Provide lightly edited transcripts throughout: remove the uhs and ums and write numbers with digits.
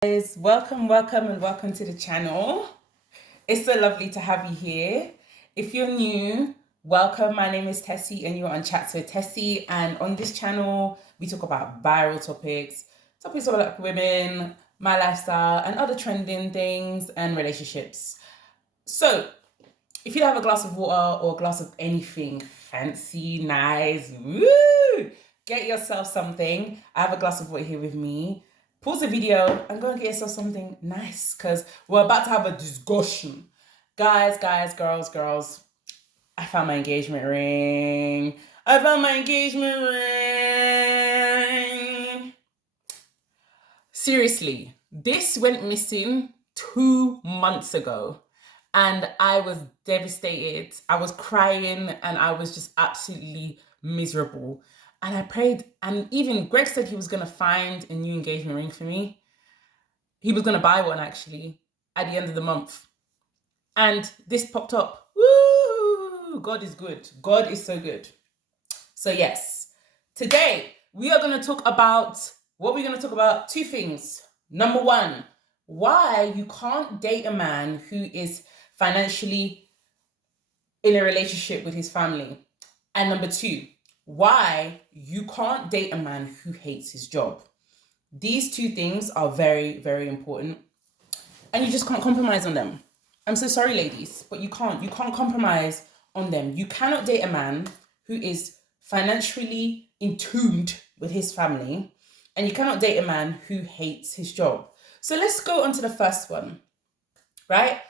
Guys, welcome to the channel. It's so lovely to have you here. If you're new, welcome. My name is Tessie and you're on Chats with Tessie, and on this channel we talk about viral topics all like women, my lifestyle and other trending things and relationships. So if you have a glass of water or a glass of anything fancy, nice, woo, get yourself something. I have a glass of water here with me. Pause the video and go and get yourself something nice because we're about to have a discussion. Guys, girls, I found my engagement ring. Seriously, this went missing 2 months ago. And I was devastated. I was crying and I was just absolutely miserable. And I prayed, and even Greg said he was going to find a new engagement ring for me. He was going to buy one actually at the end of the month. And this popped up. Woo! God is good. God is so good. So yes, today we are going to talk about, two things. Number one, why you can't date a man who is financially in a relationship with his family. And number two, why you can't date a man who hates his job. These two things are very, very important. And you just can't compromise on them. I'm so sorry, ladies, but you can't. You can't compromise on them. You cannot date a man who is financially in tune with his family. And you cannot date a man who hates his job. So let's go on to the first one, right?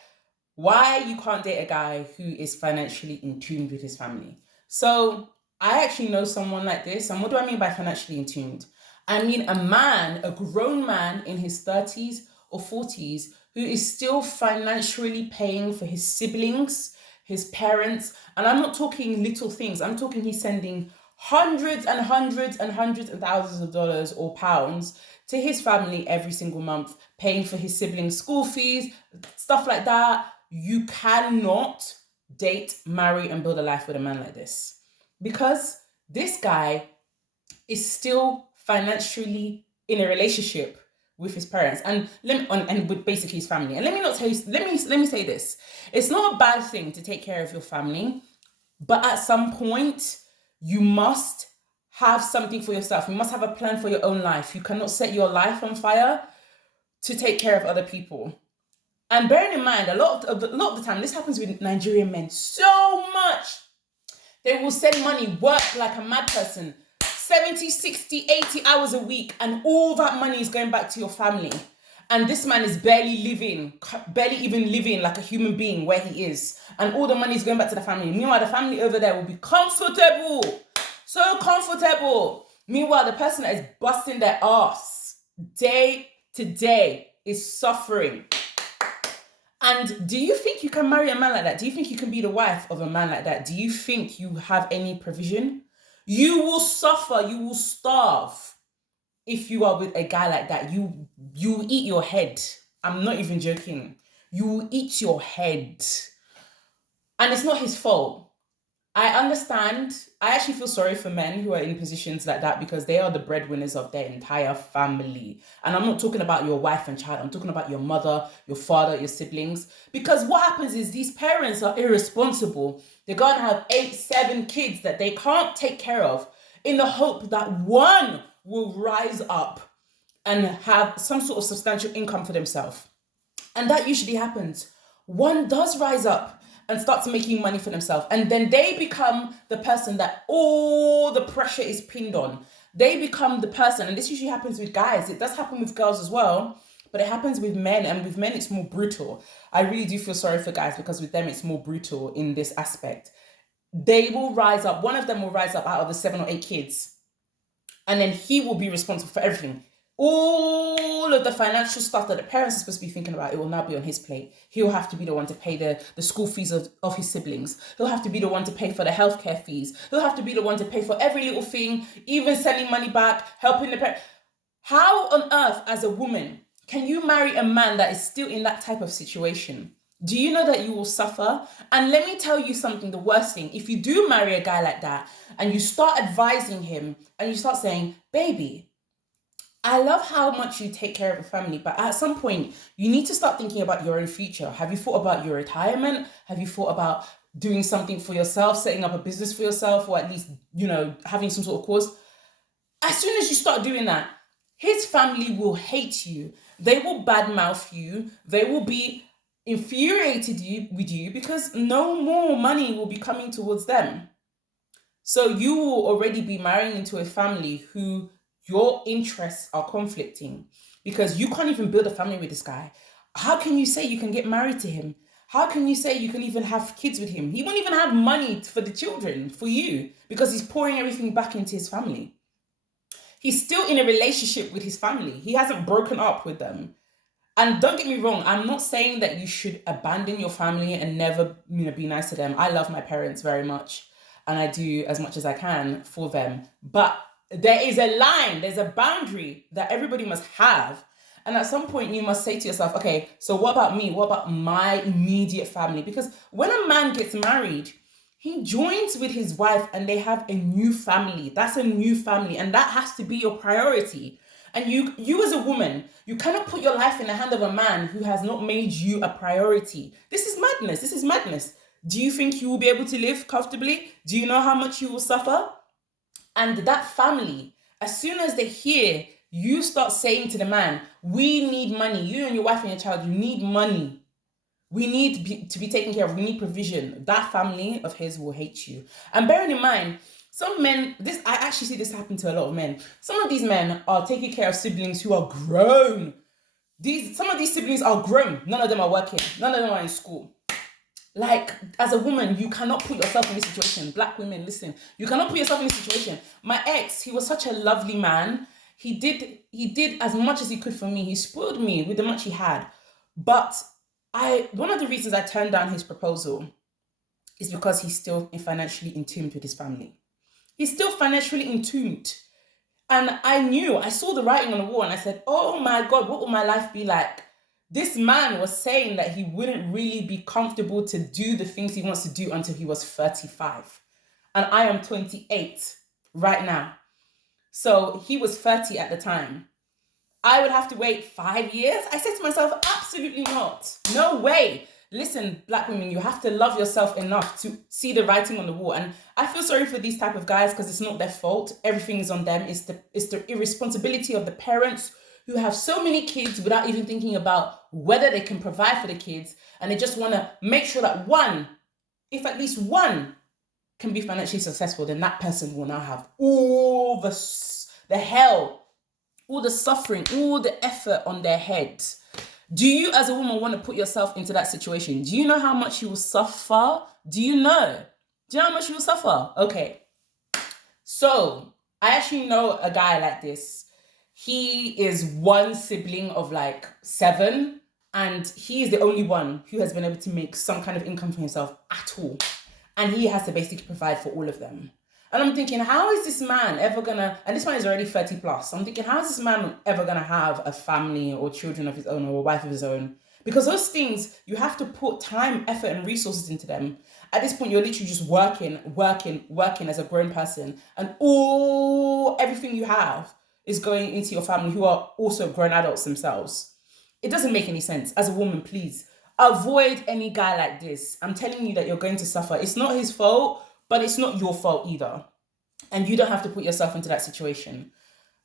Why you can't date a guy who is financially in tune with his family. So I actually know someone like this. And what do I mean by financially in tuned? I mean a man, a grown man in his 30s or 40s who is still financially paying for his siblings, his parents. And I'm not talking little things. I'm talking he's sending hundreds and thousands of dollars or pounds to his family every single month, paying for his siblings' school fees, stuff like that. You cannot date, marry, and build a life with a man like this because this guy is still financially in a relationship with his parents and with basically his family. And let me say this: it's not a bad thing to take care of your family, but at some point you must have something for yourself. You must have a plan for your own life. You cannot set your life on fire to take care of other people. And bearing in mind, a lot of the time, this happens with Nigerian men so much. They will send money, work like a mad person, 70, 60, 80 hours a week, and all that money is going back to your family. And this man is barely even living like a human being where he is. And all the money is going back to the family. Meanwhile, the family over there will be comfortable. So comfortable. Meanwhile, the person that is busting their ass day to day is suffering. And do you think you can marry a man like that? Do you think you can be the wife of a man like that? Do you think you have any provision? You will suffer, you will starve if you are with a guy like that. You eat your head. I'm not even joking. You will eat your head. And it's not his fault. I understand. I actually feel sorry for men who are in positions like that because they are the breadwinners of their entire family. And I'm not talking about your wife and child. I'm talking about your mother, your father, your siblings. Because what happens is these parents are irresponsible. They're going to have 8, 7 kids that they can't take care of in the hope that one will rise up and have some sort of substantial income for themselves. And that usually happens. One does rise up and starts making money for themselves. And then they become the person that all the pressure is pinned on. They become the person, and this usually happens with guys. It does happen with girls as well, but it happens with men, and with men it's more brutal. I really do feel sorry for guys because with them it's more brutal in this aspect. They will rise up, one of them will rise up out of the 7 or 8 kids, and then he will be responsible for everything. All of the financial stuff that the parents are supposed to be thinking about, it will now be on his plate. He'll have to be the one to pay the school fees of his siblings. He'll have to be the one to pay for the healthcare fees. He'll have to be the one to pay for every little thing, even sending money back, helping the parents. How on earth, as a woman, can you marry a man that is still in that type of situation? Do you know that you will suffer? And let me tell you something, the worst thing, if you do marry a guy like that and you start advising him and you start saying, baby, I love how much you take care of your family, but at some point, you need to start thinking about your own future. Have you thought about your retirement? Have you thought about doing something for yourself, setting up a business for yourself, or at least, having some sort of cause? As soon as you start doing that, his family will hate you. They will badmouth you. They will be infuriated with you because no more money will be coming towards them. So you will already be marrying into a family who your interests are conflicting because you can't even build a family with this guy. How can you say you can get married to him? How can you say you can even have kids with him? He won't even have money for the children, for you, because he's pouring everything back into his family. He's still in a relationship with his family. He hasn't broken up with them. And don't get me wrong, I'm not saying that you should abandon your family and never, be nice to them. I love my parents very much and I do as much as I can for them. But there is a line, there's a boundary that everybody must have. And at some point you must say to yourself, okay, so what about me? What about my immediate family? Because when a man gets married, he joins with his wife and they have a new family. That's a new family. And that has to be your priority. And you as a woman, you cannot put your life in the hand of a man who has not made you a priority. This is madness. This is madness. Do you think you will be able to live comfortably? Do you know how much you will suffer? And that family, as soon as they hear you start saying to the man, we need money, you and your wife and your child, you need money. We need to be taken care of. We need provision. That family of his will hate you. And bearing in mind, some men, I actually see this happen to a lot of men. Some of these men are taking care of siblings who are grown. Some of these siblings are grown. None of them are working. None of them are in school. Like, as a woman, you cannot put yourself in this situation. Black women, listen. You cannot put yourself in this situation. My ex, he was such a lovely man. He did as much as he could for me. He spoiled me with the much he had. But one of the reasons I turned down his proposal is because he's still financially entombed with his family. He's still financially entombed. And I saw the writing on the wall and I said, oh my God, what will my life be like? This man was saying that he wouldn't really be comfortable to do the things he wants to do until he was 35. And I am 28 right now. So he was 30 at the time. I would have to wait 5 years? I said to myself, absolutely not. No way. Listen, Black women, you have to love yourself enough to see the writing on the wall. And I feel sorry for these type of guys because it's not their fault. Everything is on them. It's the irresponsibility of the parents who have so many kids without even thinking about whether they can provide for the kids. And they just want to make sure that if at least one can be financially successful, then that person will now have all the hell, all the suffering, all the effort on their head. Do you as a woman want to put yourself into that situation? Do you know how much you will suffer? Do you know how much you will suffer? Okay. So I actually know a guy like this. He is one sibling of like 7, and he is the only one who has been able to make some kind of income for himself at all. And he has to basically provide for all of them. And I'm thinking, how is this man ever gonna, and this man is already 30 plus. I'm thinking, how is this man ever gonna have a family or children of his own or a wife of his own? Because those things, you have to put time, effort, and resources into them. At this point, you're literally just working as a grown person. And everything you have is going into your family who are also grown adults themselves. It doesn't make any sense. As a woman, please, avoid any guy like this. I'm telling you that you're going to suffer. It's not his fault, but it's not your fault either. And you don't have to put yourself into that situation.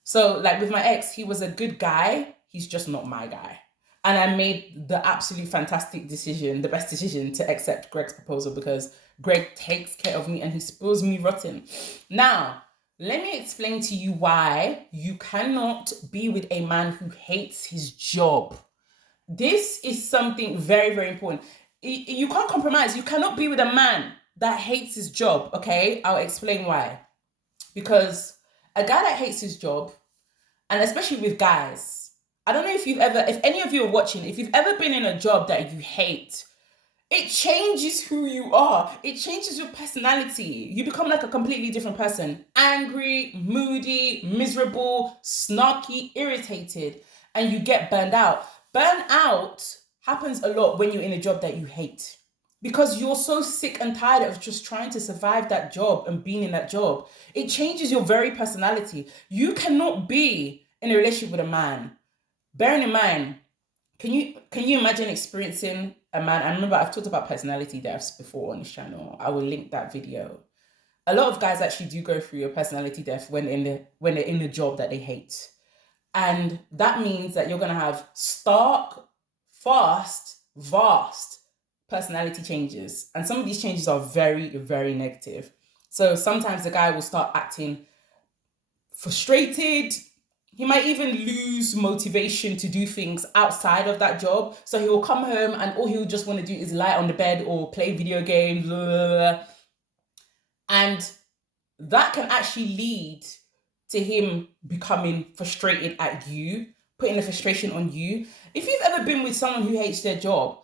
So like with my ex, he was a good guy. He's just not my guy. And I made the absolute fantastic decision, the best decision, to accept Greg's proposal because Greg takes care of me and he spoils me rotten. Now, let me explain to you why you cannot be with a man who hates his job. This is something very, very important. You can't compromise. You cannot be with a man that hates his job, okay? I'll explain why. Because a guy that hates his job, and especially with guys, I don't know if any of you are watching, if you've ever been in a job that you hate, it changes who you are. It changes your personality. You become like a completely different person. Angry, moody, miserable, snarky, irritated, and you get burned out. Burnout happens a lot when you're in a job that you hate. Because you're so sick and tired of just trying to survive that job and being in that job. It changes your very personality. You cannot be in a relationship with a man, bearing in mind, can you imagine experiencing a man? I remember I've talked about personality deaths before on this channel. I will link that video. A lot of guys actually do go through a personality death when they're in a job that they hate. And that means that you're gonna have stark, fast, vast personality changes. And some of these changes are very, very negative. So sometimes the guy will start acting frustrated. He might even lose motivation to do things outside of that job. So he will come home and all he'll just want to do is lie on the bed or play video games. Blah, blah, blah. And that can actually lead to him becoming frustrated at you, putting the frustration on you. If you've ever been with someone who hates their job,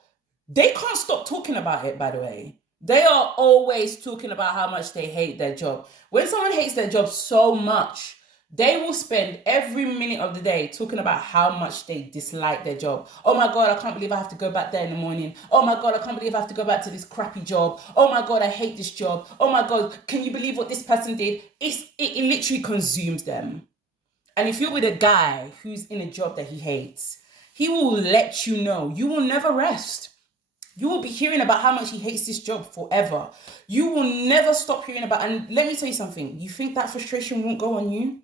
they can't stop talking about it, by the way. They are always talking about how much they hate their job. When someone hates their job so much, they will spend every minute of the day talking about how much they dislike their job. Oh my God, I can't believe I have to go back there in the morning. Oh my God, I can't believe I have to go back to this crappy job. Oh my God, I hate this job. Oh my God, can you believe what this person did? It literally consumes them. And if you're with a guy who's in a job that he hates, he will let you know. You will never rest. You will be hearing about how much he hates this job forever. You will never stop hearing about, and let me tell you something. You think that frustration won't go on you?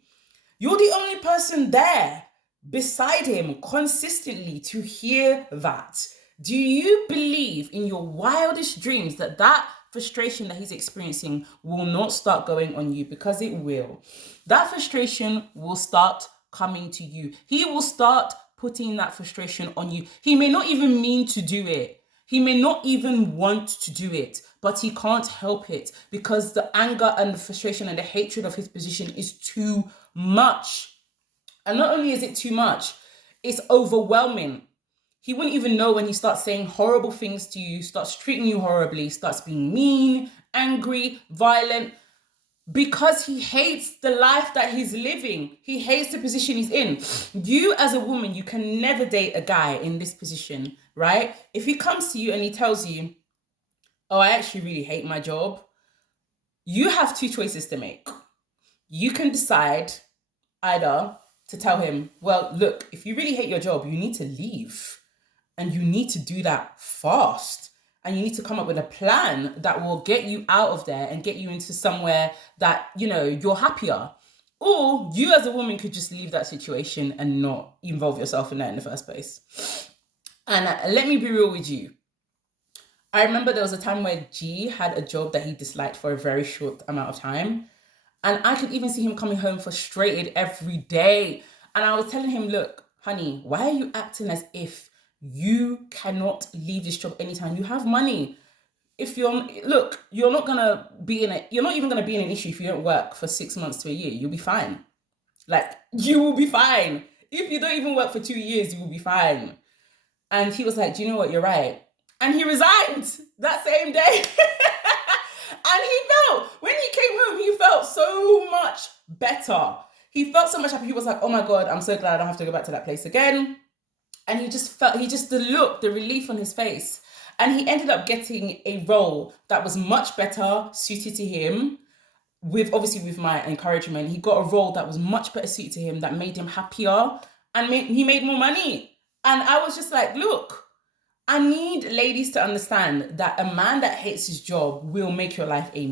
You're the only person there beside him consistently to hear that. Do you believe in your wildest dreams that that frustration that he's experiencing will not start going on you? Because it will. That frustration will start coming to you. He will start putting that frustration on you. He may not even mean to do it. He may not even want to do it, but he can't help it because the anger and the frustration and the hatred of his position is too much. And not only is it too much, it's overwhelming. He wouldn't even know when he starts saying horrible things to you, starts treating you horribly, starts being mean, angry, violent, because he hates the life that he's living. He hates the position he's in. You as a woman, you can never date a guy in this position, right? If he comes to you and he tells you, oh, I actually really hate my job, you have two choices to make. You can decide either to tell him, well, look, if you really hate your job, you need to leave. And you need to do that fast. And you need to come up with a plan that will get you out of there and get you into somewhere that, you know, you're happier. Or you as a woman could just leave that situation and not involve yourself in that in the first place. And let me be real with you. I remember there was a time where G had a job that he disliked for a very short amount of time. And I could even see him coming home frustrated every day. And I was telling him, look, honey, why are you acting as if you cannot leave this job anytime? You have money. If you're not gonna be in it, you're not even gonna be in an issue if you don't work for 6 months to a year. You'll be fine. Like, you will be fine. If you don't even work for 2 years, you will be fine. And he was like, do you know what? You're right. And he resigned that same day. And when he came home, he felt so much better. He felt so much happy. He was like, oh my God, I'm so glad I don't have to go back to that place again. And the relief on his face. And he ended up getting a role that was much better suited to him. With my encouragement, he got a role that was much better suited to him, that made him happier, and he made more money. And I was just like, look, I need ladies to understand that a man that hates his job will make your life a